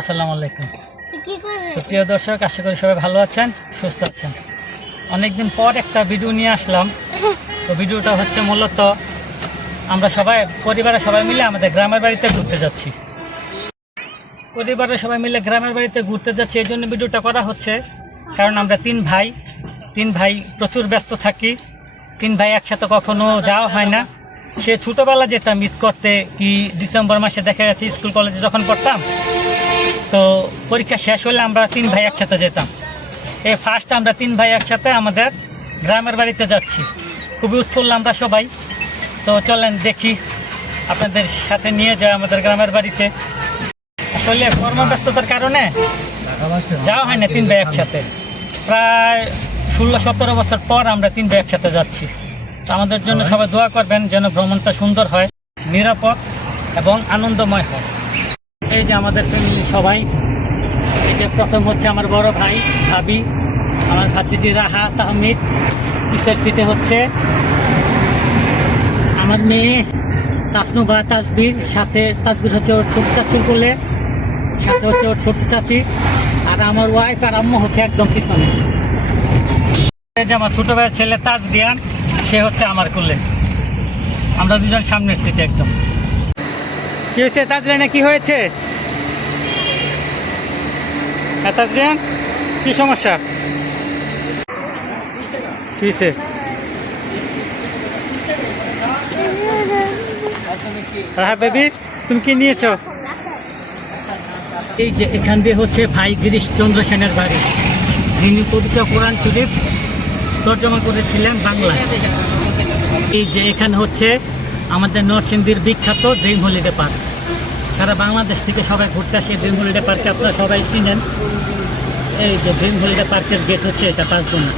আসসালামু আলাইকুম। প্রিয় দর্শক, আশা করি সবাই ভালো আছেন, সুস্থ আছেন। অনেকদিন পর একটা ভিডিও নিয়ে আসলাম। তো ভিডিওটা হচ্ছে মূলত আমরা পরিবারের সবাই মিলে আমাদের গ্রামের বাড়িতে ঘুরতে যাচ্ছি। এই জন্য ভিডিওটা করা হচ্ছে, কারণ আমরা তিন ভাই প্রচুর ব্যস্ত থাকি। তিন ভাই একসাথে কখনো যাওয়া হয় না। সে ছোটোবেলা যেতাম ঈদ করতে, কি ডিসেম্বর মাসে দেখা গেছে স্কুল কলেজে যখন পড়তাম, তো পরীক্ষা শেষ হলে আমরা তিন ভাই একসাথে যেতাম। এই ফার্স্ট আমরা তিন ভাই একসাথে আমাদের গ্রামের বাড়িতে যাচ্ছি। খুবই উৎফুল্ল আমরা সবাই। তো চলেন দেখি, আপনাদের সাথে নিয়ে যায় আমাদের গ্রামের বাড়িতে। আসলে কর্মব্যস্ততার কারণে যাওয়া হয় না তিন ভাই একসাথে। প্রায় 16-17 বছর পর আমরা তিন ভাই একসাথে যাচ্ছি। তো আমাদের জন্য সবাই দোয়া করবেন যেন ভ্রমণটা সুন্দর হয়, নিরাপদ এবং আনন্দময় হয়। এই যে আমাদের ফ্যামিলি সবাই। এই যে প্রথম হচ্ছে আমার বড় ভাই, ভাবি, আমার ভাতিজি রাহা, তাহমিদ। পিসের সিটে হচ্ছে আমার মেয়ে তাসনুবা, তাসবির। সাথে তাসবির হচ্ছে ওর ছোট চাচুর কোলে, সাথে হচ্ছে ওর ছোট চাচি। আর আমার ওয়াইফ আর আম্মু হচ্ছে একদম পিছনে। এই যে আমার ছোট ভাইয়ের ছেলে তাজরিয়ান, সে হচ্ছে আমার কোলে। আমরা দুজন সামনের সিটে একদম। কি হয়েছে তাজরিয়ানে, কি হয়েছে? তাজরিয়ান, কি সমস্যা? কি হয়েছে? রাহা বেবি, তুমি কি নিয়েছো? এই যে এখান দিয়ে হচ্ছে ভাই গিরিশ চন্দ্র সেনের বাড়ি, যিনি পবিত্র কোরআন শরীফ তর্জমা করেছিলেন বাংলায়। এই যে এখানে হচ্ছে আমাদের নরসিংদীর বিখ্যাত ড্রিম হলিডে পার্ক। সারা বাংলাদেশ থেকে সবাই ঘুরতে আসে ড্রিম হলিডে পার্কে, আপনারা সবাই চিনেন। এই যে ড্রিম হলিডে পার্কের গেট হচ্ছে এটা, 5 গুণা।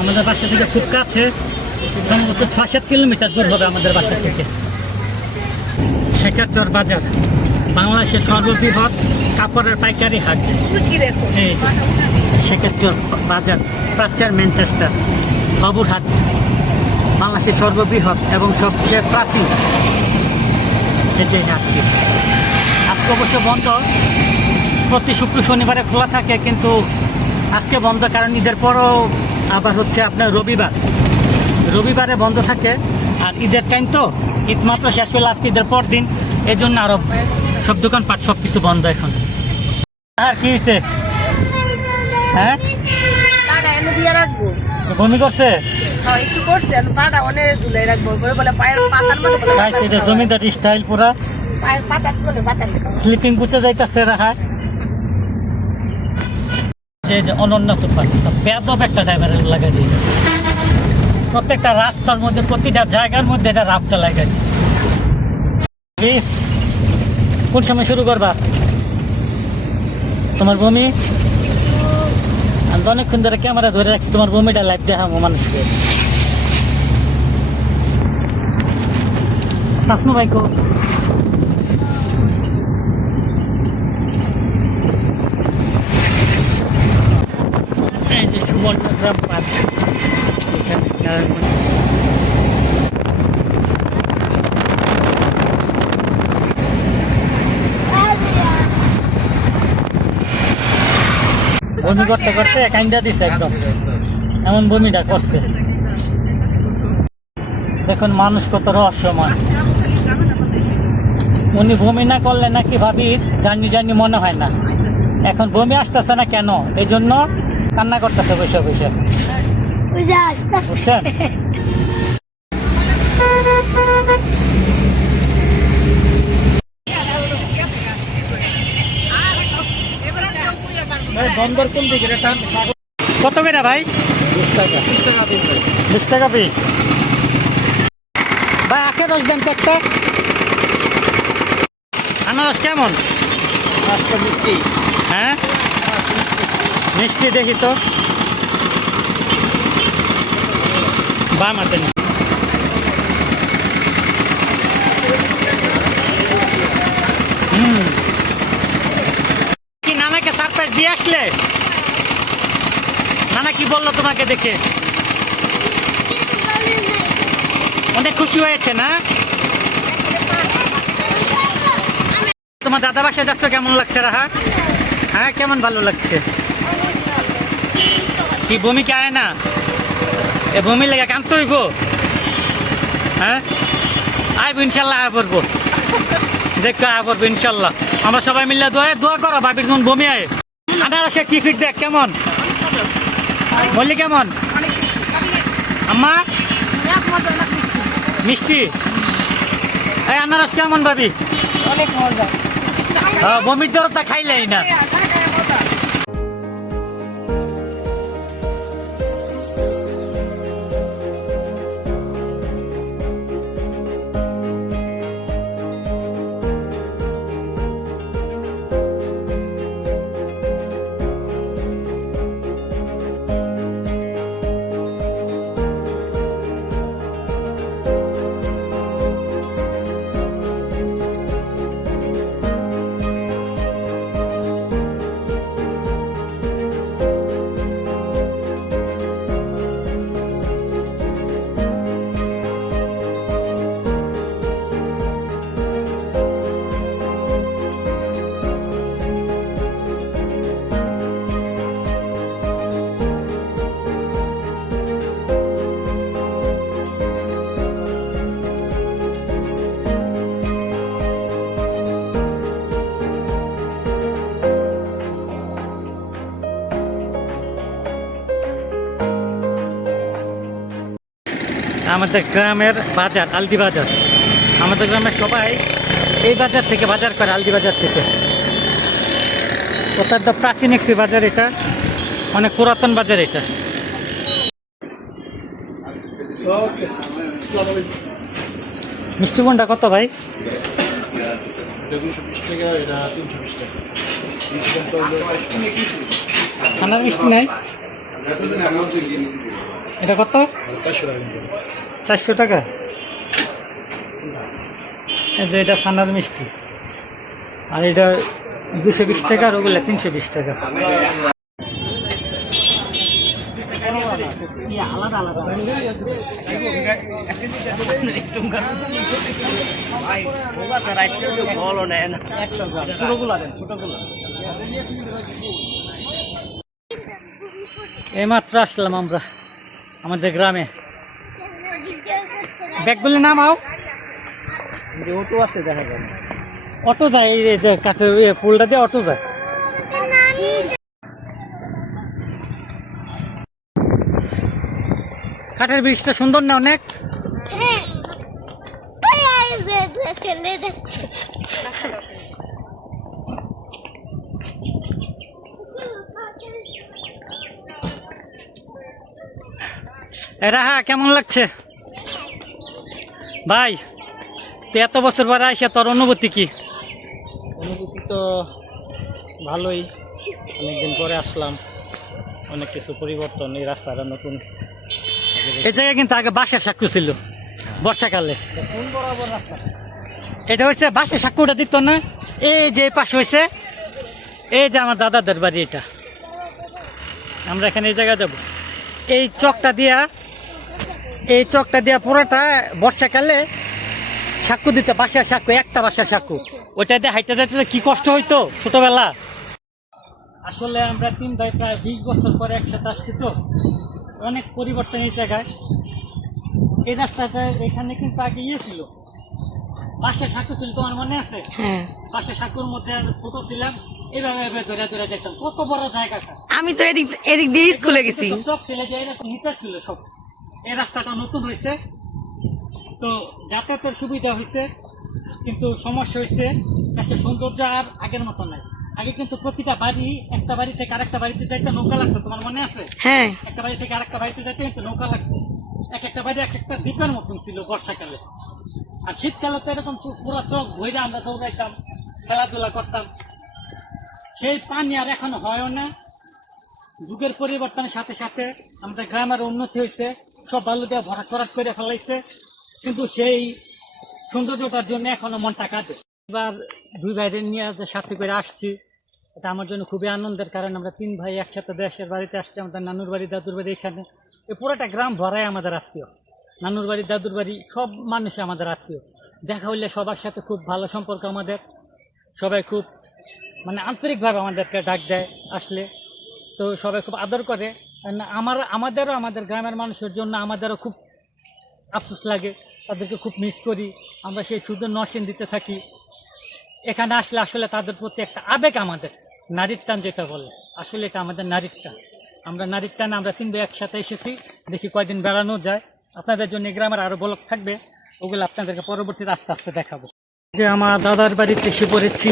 আমাদের বাসা থেকে খুব কাছে, সম্ভবত 6-7 কিলোমিটার দূর হবে আমাদের বাসা থেকে। শেখারচর বাজার বাংলাদেশের সর্ববৃহৎ কাপড়ের পাইকারি হাট। এই যে শেখারচর বাজার, প্রাচ্যের ম্যানচেস্টার, বাবুরহাট, বাংলাদেশের সর্ববৃহৎ এবং সবচেয়ে প্রাচীন এই যে হাটটি। আজকে অবশ্য বন্ধ, প্রতি শুক্র শনিবারে খোলা থাকে, কিন্তু আজকে বন্ধ কারণ ঈদের পরও আবার হচ্ছে আপনার রবিবারে বন্ধ থাকে। আর ঈদের টাইম তো, ঈদ মাত্র শেষ হলে আজকে ঈদের পর দিন, এই জন্য আরো সব দোকানপাট সব কিছু বন্ধ এখন। আর কি হয়েছে? হ্যাঁ, বমি করছে? জমিদার স্টাইল পুরা স্লিপিং বুঝে যাইতেছে রাহা। যে অনন্য সুপার বেদব একটা ড্রাইভার লাগাই দিয়ে, প্রত্যেকটা রাস্তার মধ্যে, প্রতিটা জায়গার মধ্যে এটা রাত চালাই গাড়ি। কোন সময় শুরু করবা তোমার বমি? আমি অনেকক্ষণ ধরে ক্যামেরা ধরে রাখছি, তোমার বমিটা লাইভ দেখাবো মানুষকে। তাসনু ভাই কো? এই যে সুবর্ণগ্রাম পার্ক, বমি করতে করতে কাইন্দা দিছে একদম, এমন বমিটা করছে। দেখুন মানুষ কত রহস্যময়। উনি বমি না করলে নাকি ভাবির জার্নি মনে হয় না। এখন বমি আসতেছে না কেন, এই জন্য কান্না করতেছে বসে বসে, বুঝছেন? বন্দর কোন দিকে? কত করে ভাই? 20 টাকা পিস। ভাই আখের রস দেন তো একটা। আনারস কেমন? মিষ্টি। হ্যাঁ মিষ্টি, দেখি তো। বাম আছে কি? নানাকে সারপ্রাইজ দিয়ে আসলে? নানা কি বললো তোমাকে দেখে? অনেক খুশি হয়েছে না? তোমার দাদা বাসায় যাচ্ছ, কেমন লাগছে রাহা? হ্যাঁ, কেমন ভালো লাগছে? কি বমি কে আয় না? এ বমি লেগে কান্ত হইব? হ্যাঁ, আইব ইনশাল্লাহ, আয় পড়বো, দেখো আয় পড়বো ইনশাল্লাহ। আমরা সবাই মিলে দোয়া করো ভাবির যেমন বমি আয়। আনারসে কি ফিডব্যাক, কেমন বললি, কেমন আম্মা? মিষ্টি। এই আনারস কেমন ভাবি? অনেক মজা। হ্যাঁ, বমির দরদটা খাইলেই না। আমাদের গ্রামের বাজার আলদি বাজার, আমাদের গ্রামের সবাই এই বাজার থেকে বাজার করে, আলদি বাজার থেকে। অত্যন্ত প্রাচীন একটি বাজার এটা, অনেক পুরাতন বাজার এটা। মিষ্টি কোনটা কত ভাই? ছানার মিষ্টি নাই, এটা কত? 400 টাকা। এই যে এটা ছানার মিষ্টি, আর এটা 220 টাকা, আর ওগুলো 320 টাকা। আলাদা আলাদা এইমাত্র আসলাম আমরা আমাদের গ্রামে। ব্যাগগুলি নামাও। অটো আছে, দেখা যায় অটো যায়, এই যে কাঠের পুলটা দিয়ে অটো যায়। কাঠের ব্রিজটা সুন্দর না অনেক? রাহা, কেমন লাগছে ভাই? তুই এত বছর পরে আইসা, তোর অনুভূতি কি? অনুভূতি তো ভালোই, অনেকদিন পরে আসলাম, অনেক কিছু পরিবর্তন, এই রাস্তাটা নতুন। এই জায়গায় কিন্তু আগে বাঁশের সাঁকু ছিল বর্ষাকালে। কোন বরাবর রাস্তা? এটা হচ্ছে বাঁশের সাঁকুটা দিত না, এই যে পাশে হয়েছে, এই যে আমার দাদাদের বাড়ি এটা। আমরা এখানে এই জায়গায় যাব, এই চকটা দিয়া পুরোটা বর্ষাকালে সাঁকু দিত, বাঁশের সাঁকু, একটা বাঁশের সাঁকু। ওইটা দিয়ে হাইটে যাইতে কি কষ্ট হইতো ছোটবেলা। আসলে আমরা 3 ভাই প্রায় 20 বছর পরে একসাথে আসছি, তো অনেক পরিবর্তন এই জায়গায়। এই রাস্তাটা এখানে কিন্তু আগে ছিল, বাঁশের সাঁকু ছিল, তোমার মনে আছে? বাঁশের সাঁকুর মধ্যে ছোট ছিলাম, এইভাবে ধরে ধরে দেখতাম, কত বড় জায়গাটা। আমি তো এদিক দিয়ে স্কুলে গেছি। সব ছেলে যে এরকম নিচে ছিল সব। এই রাস্তাটা নতুন হয়েছে, তো যাতায়াতের সুবিধা হয়েছে, কিন্তু সমস্যা হয়েছে একটা সৌন্দর্য আর আগের মতো নাই। আগে কিন্তু প্রতিটা বাড়ি, একটা বাড়ি থেকে আরেকটা বাড়িতে যাইতে নৌকা লাগতো, তোমার মনে আছে? হ্যাঁ, একটা বাড়ি থেকে আরেকটা বাড়িতে যাইতে কিন্তু নৌকা লাগতো। একটা বাড়ি এক একটা দ্বীপের মতন ছিল বর্ষাকালে, আর শীতকালে তো এরকম পুরো চোখ ভরে আমরা দৌড়াইতাম, খেলাধুলা করতাম। সেই পানি আর এখন হয়ও না। যুগের পরিবর্তনের সাথে সাথে আমাদের গ্রামের উন্নতি হয়েছে, সব বালু দিয়ে ভরাট করে ফেলাইছে, কিন্তু সেই সৌন্দর্যটার জন্য এখনো মনটা কাঁদে। এবার 2 ভাইদের নিয়ে সাথে করে আসছি, এটা আমার জন্য খুবই আনন্দের, কারণ আমরা 3 ভাই একসাথে দেশের বাড়িতে আসছি। আমাদের নানুর বাড়ি, দাদুর বাড়ি এখানে, এই পুরোটা গ্রাম ভরাই আমাদের আত্মীয়। নানুর বাড়ি, দাদুর বাড়ি, সব মানুষ আমাদের আত্মীয়। দেখা হইলে সবার সাথে খুব ভালো সম্পর্ক আমাদের, সবাই খুব মানে আন্তরিকভাবে আমাদেরকে ডাক দেয় আসলে, তো সবাই খুব আদর করে। আমাদেরও আমাদের গ্রামের মানুষের জন্য আমাদেরও খুব আফসোস লাগে, তাদেরকে খুব মিস করি। আমরা সেই শুধু নরসিং দিতে থাকি, এখানে আসলে আসলে তাদের প্রতি একটা আবেগ, আমাদের নারীর টান যেটা বলে, আসলে এটা আমাদের নারীর টান। আমরা নারীর টান, আমরা 3 ভাই একসাথে এসেছি, দেখি কয়দিন বেড়ানো যায়। আপনাদের জন্য গ্রামের আরও ব্লগ থাকবে, ওগুলো আপনাদেরকে পরবর্তীতে আস্তে আস্তে দেখাবো। যে আমার দাদার বাড়িতে এসে পড়েছি।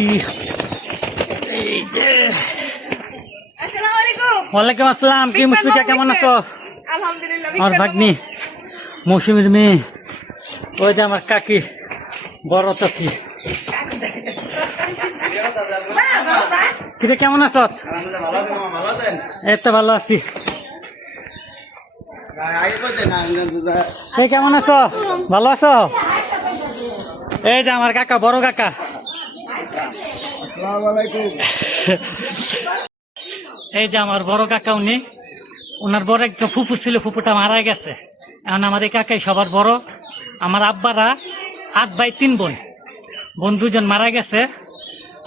এই যে ওয়ালাইকুম আসসালাম, কি মুশফিকা কেমন আছো? আমার ভাগ্নি মৌসুমীর মেয়ে, ওই যে আমার কাকি বড় চাচি। কিরে কেমন আছো? এই তো ভালো আছি। এই কেমন আছো? ভালো আছো? এই যে আমার কাকা, বড় কাকা। এই যে আমার বড় কাকা, ওনার বড় একটা ফুপু ছিল, ফুপুটা মারা গেছে। এখন আমার এই কাকাই সবার বড়। আমার আব্বারা 8 ভাই 3 বোন, বোন 2 জন মারা গেছে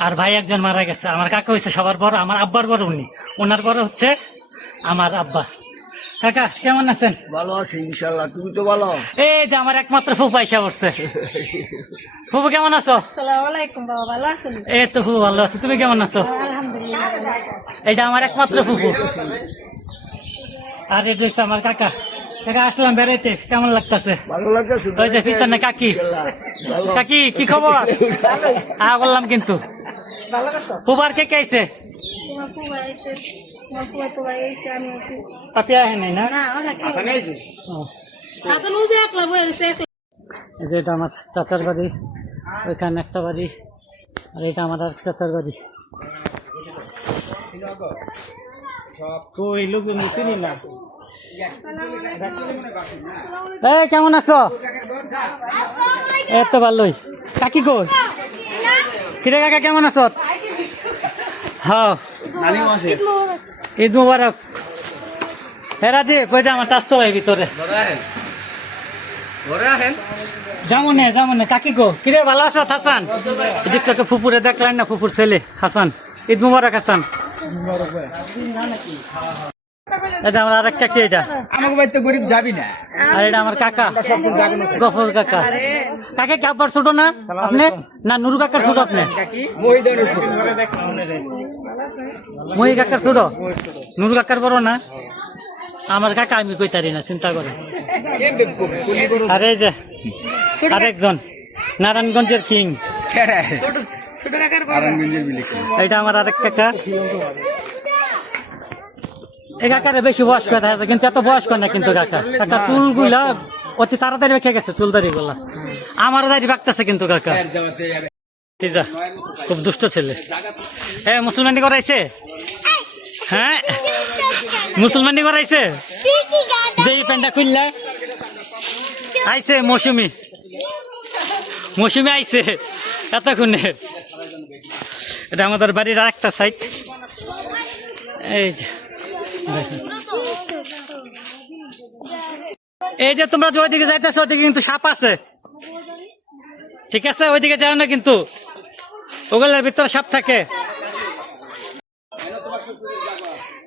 আর ভাই 1 জন মারা গেছে। আমার কাকা হচ্ছে সবার বড়, আমার আব্বার বড় উনি, ওনার বড় হচ্ছে আমার আব্বা। কাকা কেমন আছেন? ভালো আছি ইনশাআল্লাহ, তুমি তো ভালো। এই যে আমার একমাত্র ফুপু আইসা পড়ছে। ফুপু কেমন আছো? আসসালামু আলাইকুম বাবা, ভালো আছেন? এই তো ফুপু ভালো আছো, তুমি কেমন আছো? আলহামদুলিল্লাহ। এইটা আমার একমাত্র ফুপু। আর এটা হচ্ছে আমার কাকা। কাকা আসলাম বেড়াইতে, কেমন লাগতেছে? ভালো লাগতেছে। ওই যে পিছনে কাকি। কাকি কি খবর? হ্যাঁ বললাম কিন্তু। ফুবার কে কে আইছে? তোমার ফুবা আইছে, তোমার ফুবা তো আইছে, আমি আইছি। পাপিয়া আহে নাই না? না ওরা কি? ও। এখন ও যে একলা বইরে রইছে। এই যে এটা আমার চাচার বাড়ি, ওইখানে একটা বাড়ি, আর এটা আমার আর চাচার বাড়ি। কই লোক চিনি না। এই কেমন আছো? এই তো ভালোই। কাকি কই? কিরে কাকা কেমন আছো? হ্যাঁ ঈদ মুবারক। রাজি কই যে আমার চাস্তো ভাই ভিতরে যেমন কাকি গো। কিরে ভালো আছো হাসান? জিপটাকে ফুপুরে দেখলেন না, ফুপুর ছেলে হাসান। ঈদ মুবারক হাসান। এটা আমার আরেকটা কি, এটা আমাকে বাড়িতে গরিব যাবি না। আর এটা আমার কাকা গফর কাকা। কাকা কি আব্বার ছোট না আপনি? না নুরু কাকার ছোট আপনি? মহি কাকার ছোট, নুরু কাকার বড় না? আমার কাকা আমি কইতারি না, চিন্তা করে। আর এই যে আরেকজন নারায়ণগঞ্জের কিং, এটা আমার আরেক কাকা। এই কাকারে বেশি বয়স্ক দেখা যাচ্ছে, কিন্তু এত বয়স্ক না কিন্তু কাকা। কাকা চুলগুলা অতি তাড়াতাড়ি বেঁকে গেছে, চুলদারি গুলা। আমারও দাড়ি বাঁকতেছে কিন্তু কাকা। খুব দুষ্ট ছেলে। হ্যাঁ মুসলমানি করাইছে, হ্যাঁ মুসলমানি করাইছে। যেই প্যান্টটা খুললা আইছে মৌসুমি, মৌসুমি আইছে এতক্ষণে। এটা আমাদের বাড়ির আর একটা সাইড। এই যে এই যে তোমরা যে ওইদিকে যাইতেছো, ওইদিকে কিন্তু সাপ আছে, ঠিক আছে? ওইদিকে যাও না কিন্তু, ওগুলোর ভিতরে সাপ থাকে।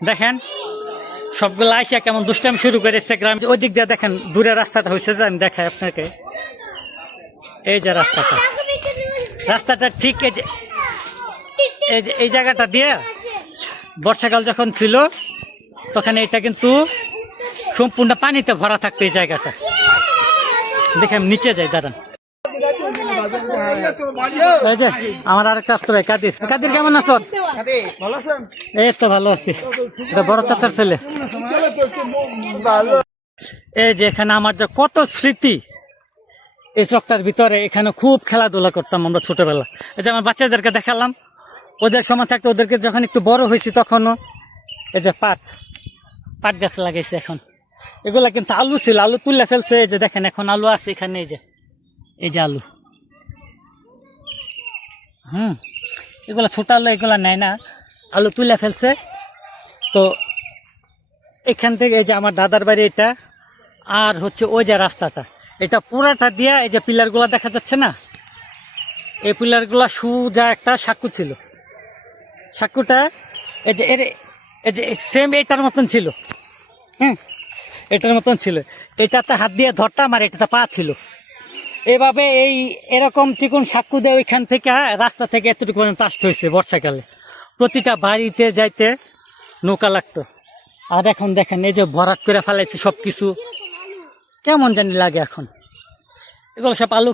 দেখেন সবগুলো আইসা কেমন দুষ্টামি শুরু করেছে গ্রাম। ওই দিক দিয়ে দেখেন দূরে রাস্তাটা হয়েছে, যে আমি দেখাই আপনাকে। এই যে রাস্তাটা ঠিক এই জায়গাটা দিয়ে বর্ষাকাল যখন ছিল তখন এটা কিন্তু সম্পূর্ণ পানিতে ভরা থাকতো এই জায়গাটা। দেখে আমি নিচে যাই, দাঁড়ান। এই যে আমার আরেক চাচা ভাই কাদির। কাদির কেমন আছো? এই তো ভালো আছি। এটা বড় চাচার ছেলে। এই যে এখানে আমার যে কত স্মৃতি এই চকটার ভিতরে। এখানে খুব খেলাধুলা করতাম আমরা ছোটবেলা। এই যে আমার বাচ্চাদেরকে দেখালাম, ওদের সময় থাকতে ওদেরকে যখন একটু বড় হয়েছি তখনও এই যে পাট গাছ লাগাইছে এখন। এগুলা কিন্তু আলু ছিল, আলু তুলে ফেলছে। এই যে দেখেন এখন আলু আছে এখানে, এই যে আলু। এগুলা ছোট আলু, এগুলা নেয় না, আলু তুলে ফেলছে। তো এখান থেকে এই যে আমার দাদার বাড়ি এটা, আর হচ্ছে ওই যে রাস্তাটা, এটা পুরাটা দিয়া এই যে পিলার গুলা দেখা যাচ্ছে না, এই পিলারগুলা সোজা একটা সাঁকু ছিল, সাঁকুটা এই যে সেম এটার মতন ছিল, এটার মতন ছিল, এটাতে হাত দিয়ে ধরতাম আর এটাতে পা ছিল। এভাবে এরকম চিকন সাঁকু দিয়ে ওইখান থেকে রাস্তা থেকে এতটুকু পর্যন্ত আসতে হয়েছে বর্ষাকালে। প্রতিটা বাড়িতে যাইতে নৌকা লাগতো। আর এখন দেখেন এই যে ভরাট করে ফেলাইছে সব কিছু, কেমন জানি লাগে এখন। এগুলো সব আলু